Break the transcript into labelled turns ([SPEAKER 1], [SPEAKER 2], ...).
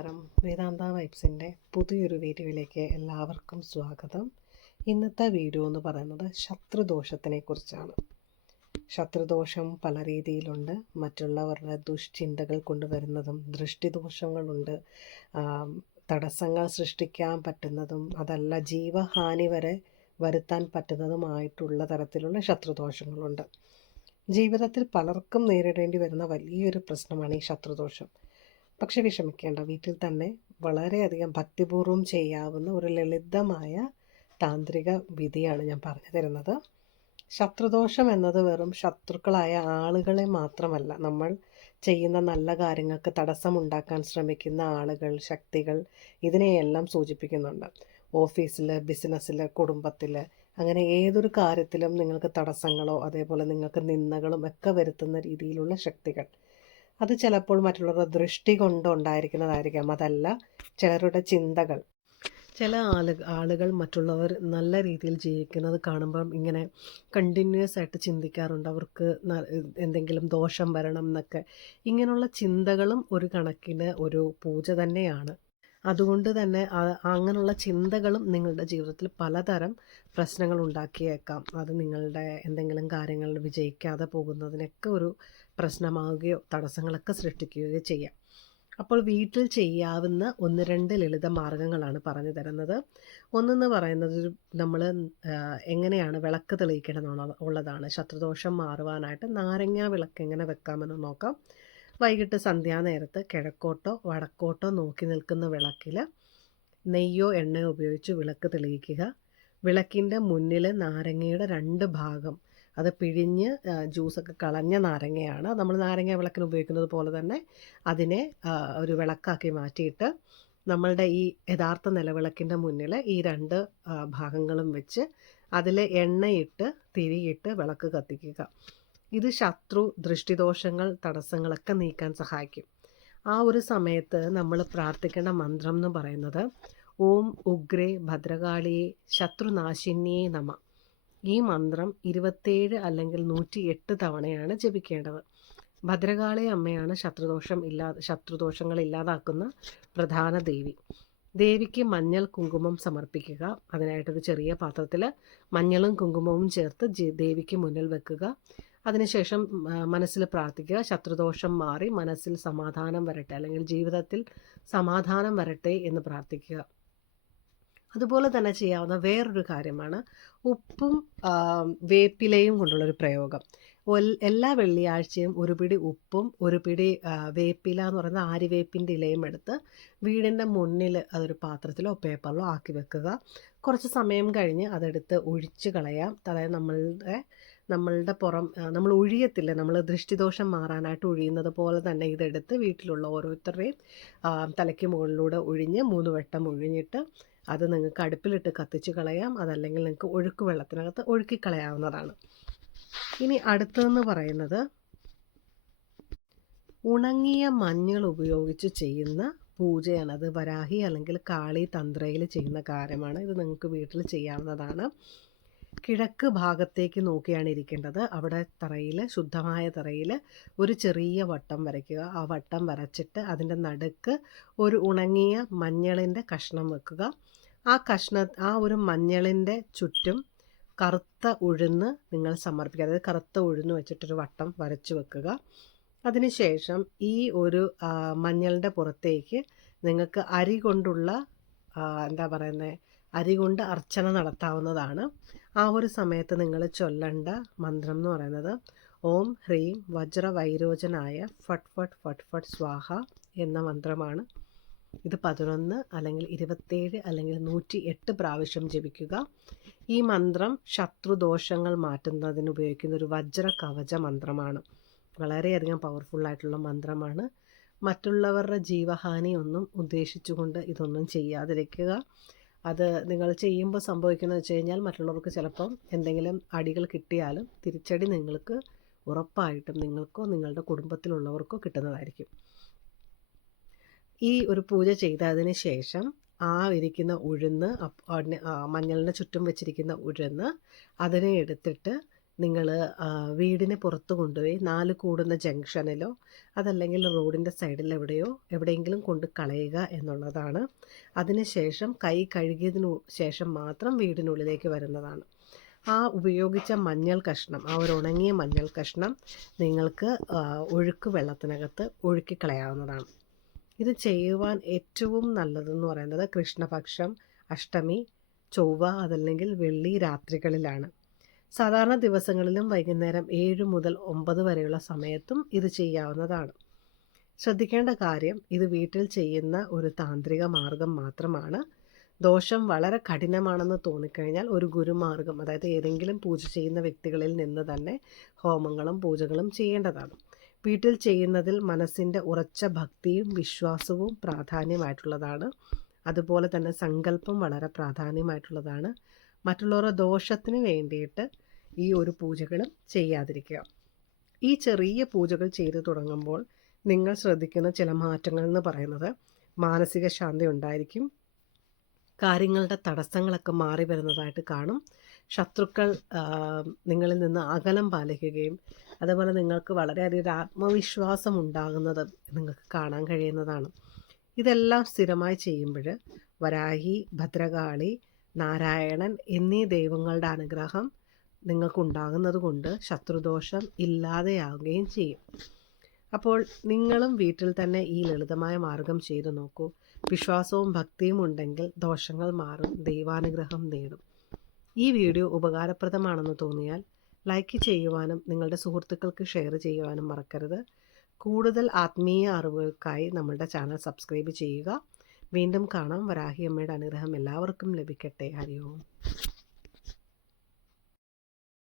[SPEAKER 1] നമസ്കാരം. വേദാന്ത വൈബ്സിന്റെ പുതിയൊരു വീഡിയോയിലേക്ക് എല്ലാവർക്കും സ്വാഗതം. ഇന്നത്തെ വീഡിയോ എന്ന് പറയുന്നത് ശത്രുദോഷത്തിനെ കുറിച്ചാണ് ശത്രുദോഷം പല രീതിയിലുണ്ട്. മറ്റുള്ളവരുടെ ദുഷ്ചിന്തകൾ കൊണ്ടുവരുന്നതും ദൃഷ്ടിദോഷങ്ങളുണ്ട്. തടസ്സങ്ങൾ സൃഷ്ടിക്കാൻ പറ്റുന്നതും അതല്ല ജീവഹാനി വരെ വരുത്താൻ പറ്റുന്നതുമായിട്ടുള്ള തരത്തിലുള്ള ശത്രുദോഷങ്ങളുണ്ട്. ജീവിതത്തിൽ പലർക്കും നേരിടേണ്ടി വരുന്ന വലിയൊരു പ്രശ്നമാണ് ഈ ശത്രുദോഷം. പക്ഷെ വിഷമിക്കേണ്ട വീട്ടിൽ തന്നെ വളരെയധികം ഭക്തിപൂർവം ചെയ്യാവുന്ന ഒരു ലളിതമായ താന്ത്രിക വിധിയാണ് ഞാൻ പറഞ്ഞു തരുന്നത്. ശത്രുദോഷം എന്നത് വെറും ശത്രുക്കളായ ആളുകളെ മാത്രമല്ല നമ്മൾ ചെയ്യുന്ന നല്ല കാര്യങ്ങൾക്ക് തടസ്സമുണ്ടാക്കാൻ ശ്രമിക്കുന്ന ആളുകൾ ശക്തികൾ ഇതിനെയെല്ലാം സൂചിപ്പിക്കുന്നുണ്ട്. ഓഫീസിൽ ബിസിനസ്സിൽ കുടുംബത്തിൽ അങ്ങനെ ഏതൊരു കാര്യത്തിലും നിങ്ങൾക്ക് തടസ്സങ്ങളോ അതേപോലെ നിങ്ങൾക്ക് നിന്ദകളും ഒക്കെ വരുത്തുന്ന രീതിയിലുള്ള ശക്തികൾ. അത് ചിലപ്പോൾ മറ്റുള്ളവരുടെ ദൃഷ്ടി കൊണ്ടുണ്ടായിരിക്കുന്നതായിരിക്കാം അതല്ല ചിലരുടെ ചിന്തകൾ. ചില ആളു ആളുകൾ മറ്റുള്ളവർ നല്ല രീതിയിൽ ജീവിക്കുന്നത് കാണുമ്പം ഇങ്ങനെ കണ്ടിന്യൂസ് ആയിട്ട് ചിന്തിക്കാറുണ്ട്. അവർക്ക് എന്തെങ്കിലും ദോഷം വരണം എന്നൊക്കെ. ഇങ്ങനെയുള്ള ചിന്തകളും ഒരു കണക്കിന് ഒരു പൂജ തന്നെയാണ്. അതുകൊണ്ട് തന്നെ അങ്ങനെയുള്ള ചിന്തകളും നിങ്ങളുടെ ജീവിതത്തിൽ പലതരം പ്രശ്നങ്ങൾ ഉണ്ടാക്കിയേക്കാം. അത് നിങ്ങളുടെ എന്തെങ്കിലും കാര്യങ്ങളിൽ വിജയിക്കാതെ പോകുന്നതിനൊക്കെ ഒരു പ്രശ്നമാവുകയോ തടസ്സങ്ങളൊക്കെ സൃഷ്ടിക്കുകയോ ചെയ്യാം. അപ്പോൾ വീട്ടിൽ ചെയ്യാവുന്ന ഒന്ന് രണ്ട് ലളിത മാർഗങ്ങളാണ് പറഞ്ഞു തരുന്നത്. ഒന്നെന്ന് പറയുന്നത് നമ്മൾ എങ്ങനെയാണ് വിളക്ക് തെളിയിക്കണം എന്നുള്ള- ഉള്ളതാണ്. ശത്രുദോഷം മാറുവാനായിട്ട് നാരങ്ങ വിളക്ക് എങ്ങനെ വെക്കാമെന്ന് നോക്കാം. വൈകിട്ട് സന്ധ്യാനേരത്ത് കിഴക്കോട്ടോ വടക്കോട്ടോ നോക്കി നിൽക്കുന്ന വിളക്കിൽ നെയ്യോ എണ്ണയോ ഉപയോഗിച്ച് വിളക്ക് തെളിയിക്കുക. വിളക്കിന്റെ മുന്നിൽ നാരങ്ങയുടെ രണ്ട് ഭാഗം അത് പിഴിഞ്ഞ് ജ്യൂസൊക്കെ കളഞ്ഞ നാരങ്ങയാണ്. നമ്മൾ നാരങ്ങ വിളക്കിന് ഉപയോഗിക്കുന്നത് പോലെ തന്നെ അതിനെ ഒരു വിളക്കാക്കി മാറ്റിയിട്ട് നമ്മളുടെ ഈ യഥാർത്ഥ നിലവിളക്കിന്റെ മുന്നിൽ ഈ രണ്ട് ഭാഗങ്ങളും വെച്ച് അതിൽ എണ്ണയിട്ട് തിരിയിട്ട് വിളക്ക് കത്തിക്കുക. ഇത് ശത്രു ദൃഷ്ടിദോഷങ്ങൾ തടസ്സങ്ങളൊക്കെ നീക്കാൻ സഹായിക്കും. ആ ഒരു സമയത്ത് നമ്മൾ പ്രാർത്ഥിക്കേണ്ട മന്ത്രം എന്ന് പറയുന്നത് ഓം ഉഗ്രേ ഭദ്രകാളിയെ ശത്രുനാശിന്യേ നമ. ഈ മന്ത്രം ഇരുപത്തേഴ് അല്ലെങ്കിൽ നൂറ്റി എട്ട് തവണയാണ് ജപിക്കേണ്ടത്. ഭദ്രകാളി അമ്മയാണ് ശത്രുദോഷം ഇല്ലാ ശത്രുദോഷങ്ങൾ ഇല്ലാതാക്കുന്ന പ്രധാന ദേവി. ദേവിക്ക് മഞ്ഞൾ കുങ്കുമം സമർപ്പിക്കുക. അതിനായിട്ടൊരു ചെറിയ പാത്രത്തിൽ മഞ്ഞളും കുങ്കുമവും ചേർത്ത് ദേവിക്ക് മുന്നിൽ വെക്കുക. അതിനുശേഷം മനസ്സിൽ പ്രാർത്ഥിക്കുക. ശത്രുദോഷം മാറി മനസ്സിൽ സമാധാനം വരട്ടെ അല്ലെങ്കിൽ ജീവിതത്തിൽ സമാധാനം വരട്ടെ എന്ന് പ്രാർത്ഥിക്കുക. അതുപോലെ തന്നെ ചെയ്യാവുന്ന വേറൊരു കാര്യമാണ് ഉപ്പും വേപ്പിലയും കൊണ്ടുള്ളൊരു പ്രയോഗം. എല്ലാ വെള്ളിയാഴ്ചയും ഒരു പിടി ഉപ്പും ഒരു പിടി വേപ്പില എന്ന് പറയുന്ന ആര്യവേപ്പിന്റെ ഇലയും എടുത്ത് വീടിന്റെ മുന്നിൽ അതൊരു പാത്രത്തിലോ പേപ്പറിലോ ആക്കി വെക്കുക. കുറച്ച് സമയം കഴിഞ്ഞ് അതെടുത്ത് ഒഴിച്ച് കളയാം. അതായത് നമ്മളുടെ നമ്മളുടെ പുറം നമ്മൾ ഒഴിയത്തില്ല. നമ്മൾ ദൃഷ്ടിദോഷം മാറാനായിട്ട് ഒഴിയുന്നത് പോലെ തന്നെ ഇതെടുത്ത് വീട്ടിലുള്ള ഓരോരുത്തരുടെയും തലയ്ക്ക് മുകളിലൂടെ ഒഴിഞ്ഞ് മൂന്ന് വട്ടം ഒഴിഞ്ഞിട്ട് അത് നിങ്ങൾക്ക് അടുപ്പിലിട്ട് കത്തിച്ച് കളയാം. അതല്ലെങ്കിൽ നിങ്ങൾക്ക് ഒഴുക്ക് വെള്ളത്തിനകത്ത് ഒഴുക്കി കളയാവുന്നതാണ്. ഇനി അടുത്തതെന്ന് പറയുന്നത് ഉണങ്ങിയ മഞ്ഞൾ ഉപയോഗിച്ച് ചെയ്യുന്ന പൂജയാണ്. അത് വരാഹി അല്ലെങ്കിൽ കാളി തന്ത്രയിൽ ചെയ്യുന്ന കാര്യമാണ്. ഇത് നിങ്ങൾക്ക് വീട്ടിൽ ചെയ്യാവുന്നതാണ്. കിഴക്ക് ഭാഗത്തേക്ക് നോക്കിയാണ് ഇരിക്കേണ്ടത്. അവിടെ തറയിൽ ശുദ്ധമായ തറയിൽ ഒരു ചെറിയ വട്ടം വരയ്ക്കുക. ആ വട്ടം വരച്ചിട്ട് അതിന്റെ നടുക്ക് ഒരു ഉണങ്ങിയ മഞ്ഞളിന്റെ കഷ്ണം വെക്കുക. ആ കഷ്ണ ആ ഒരു മഞ്ഞളിന്റെ ചുറ്റും കറുത്ത ഉഴുന്ന് നിങ്ങൾ സമർപ്പിക്കുക. അതായത് കറുത്ത ഉഴുന്ന് വെച്ചിട്ടൊരു വട്ടം വരച്ചു വെക്കുക. അതിനുശേഷം ഈ ഒരു മഞ്ഞളിന്റെ പുറത്തേക്ക് നിങ്ങൾക്ക് അരി കൊണ്ടുള്ള എന്താ പറയുന്നത് അരി കൊണ്ട് അർച്ചന നടത്താവുന്നതാണ്. ആ ഒരു സമയത്ത് നിങ്ങൾ ചൊല്ലേണ്ട മന്ത്രം എന്ന് പറയുന്നത് ഓം ഹ്രീം വജ്രവൈരോചനായ ഫട്ട് ഫട്ട് ഫട്ട് ഫട്ട് സ്വാഹ എന്ന മന്ത്രമാണ്. ഇത് പതിനൊന്ന് അല്ലെങ്കിൽ ഇരുപത്തേഴ് അല്ലെങ്കിൽ നൂറ്റി എട്ട് പ്രാവശ്യം ജപിക്കുക. ഈ മന്ത്രം ശത്രുദോഷങ്ങൾ മാറ്റുന്നതിന് ഉപയോഗിക്കുന്ന ഒരു വജ്ര കവച മന്ത്രമാണ്. വളരെയധികം പവർഫുൾ ആയിട്ടുള്ള മന്ത്രമാണ്. മറ്റുള്ളവരുടെ ജീവഹാനിയൊന്നും ഉദ്ദേശിച്ചുകൊണ്ട് ഇതൊന്നും ചെയ്യാതിരിക്കുക. അത് നിങ്ങൾ ചെയ്യുമ്പോൾ സംഭവിക്കുന്നത് വെച്ച് കഴിഞ്ഞാൽ മറ്റുള്ളവർക്ക് ചിലപ്പം എന്തെങ്കിലും അടികൾ കിട്ടിയാലും തിരിച്ചടി നിങ്ങൾക്ക് ഉറപ്പായിട്ടും നിങ്ങൾക്കോ നിങ്ങളുടെ കുടുംബത്തിലുള്ളവർക്കോ കിട്ടുന്നതായിരിക്കും. ഈ ഒരു പൂജ ചെയ്തതിന് ശേഷം ആ ഇരിക്കുന്ന ഉഴുന്ന് മഞ്ഞളിന് ചുറ്റും വെച്ചിരിക്കുന്ന ഉഴുന്ന് അതിനെ എടുത്തിട്ട് നിങ്ങൾ വീടിന് പുറത്ത് കൊണ്ടുപോയി നാല് കൂടുന്ന ജംഗ്ഷനിലോ അതല്ലെങ്കിൽ റോഡിന്റെ സൈഡിൽ എവിടെയോ എവിടെയെങ്കിലും കൊണ്ട് കളയുക എന്നുള്ളതാണ്. അതിനുശേഷം കൈ കഴുകിയതിനു ശേഷം മാത്രം വീടിനുള്ളിലേക്ക് വരുന്നതാണ്. ആ ഉപയോഗിച്ച മഞ്ഞൾ കഷ്ണം ആ ഒരു ഉണങ്ങിയ മഞ്ഞൾ കഷ്ണം നിങ്ങൾക്ക് ഒഴുക്ക് വെള്ളത്തിനകത്ത് ഒഴുക്കി കളയാവുന്നതാണ്. ഇത് ചെയ്യുവാൻ ഏറ്റവും നല്ലതെന്ന് പറയുന്നത് കൃഷ്ണപക്ഷം അഷ്ടമി ചൊവ്വ അതല്ലെങ്കിൽ വെള്ളി രാത്രികളിലാണ്. സാധാരണ ദിവസങ്ങളിലും വൈകുന്നേരം ഏഴ് മുതൽ ഒമ്പത് വരെയുള്ള സമയത്തും ഇത് ചെയ്യാവുന്നതാണ്. ശ്രദ്ധിക്കേണ്ട കാര്യം ഇത് വീട്ടിൽ ചെയ്യുന്ന ഒരു താന്ത്രിക മാർഗം മാത്രമാണ്. ദോഷം വളരെ കഠിനമാണെന്ന് തോന്നിക്കഴിഞ്ഞാൽ ഒരു ഗുരുമാർഗം അതായത് ഏതെങ്കിലും പൂജ ചെയ്യുന്ന വ്യക്തികളിൽ നിന്ന് തന്നെ ഹോമങ്ങളും പൂജകളും ചെയ്യേണ്ടതാണ്. വീട്ടിൽ ചെയ്യുന്നതിൽ മനസ്സിന്റെ ഉറച്ച ഭക്തിയും വിശ്വാസവും പ്രാധാന്യമായിട്ടുള്ളതാണ്. അതുപോലെ തന്നെ സങ്കല്പം വളരെ പ്രാധാന്യമായിട്ടുള്ളതാണ്. മറ്റുള്ളവരുടെ ദോഷത്തിന് വേണ്ടിയിട്ട് ഈ ഒരു പൂജകളും ചെയ്യാതിരിക്കുക. ഈ ചെറിയ പൂജകൾ ചെയ്തു തുടങ്ങുമ്പോൾ നിങ്ങൾ ശ്രദ്ധിക്കുന്ന ചില മാറ്റങ്ങൾ എന്ന് പറയുന്നത് മാനസിക ശാന്തി ഉണ്ടായിരിക്കും. കാര്യങ്ങളുടെ തടസ്സങ്ങളൊക്കെ മാറി വരുന്നതായിട്ട് കാണും. ശത്രുക്കൾ നിങ്ങളിൽ നിന്ന് അകലം പാലിക്കുകയും അതുപോലെ നിങ്ങൾക്ക് വളരെയധികം ആത്മവിശ്വാസം ഉണ്ടാകുന്നത് നിങ്ങൾക്ക് കാണാൻ കഴിയുന്നതാണ്. ഇതെല്ലാം സ്ഥിരമായി ചെയ്യുമ്പോൾ വരാഹി ഭദ്രകാളി നാരായണൻ എന്നീ ദൈവങ്ങളുടെ അനുഗ്രഹം നിങ്ങൾക്കുണ്ടാകുന്നത് കൊണ്ട് ശത്രുദോഷം ഇല്ലാതെയാവുകയും ചെയ്യും. അപ്പോൾ നിങ്ങളും വീട്ടിൽ തന്നെ ഈ ലളിതമായ മാർഗം ചെയ്തു നോക്കൂ. വിശ്വാസവും ഭക്തിയും ഉണ്ടെങ്കിൽ ദോഷങ്ങൾ മാറും ദൈവാനുഗ്രഹം നേടും. ഈ വീഡിയോ ഉപകാരപ്രദമാണെന്ന് തോന്നിയാൽ ലൈക്ക് ചെയ്യുവാനും നിങ്ങളുടെ സുഹൃത്തുക്കൾക്ക് ഷെയർ ചെയ്യുവാനും മറക്കരുത്. കൂടുതൽ ആത്മീയ അറിവുകൾക്കായി നമ്മളുടെ ചാനൽ സബ്സ്ക്രൈബ് ചെയ്യുക. വീണ്ടും കാണാം. വരാഹിയമ്മയുടെ അനുഗ്രഹം എല്ലാവർക്കും ലഭിക്കട്ടെ. ഹരി ഓം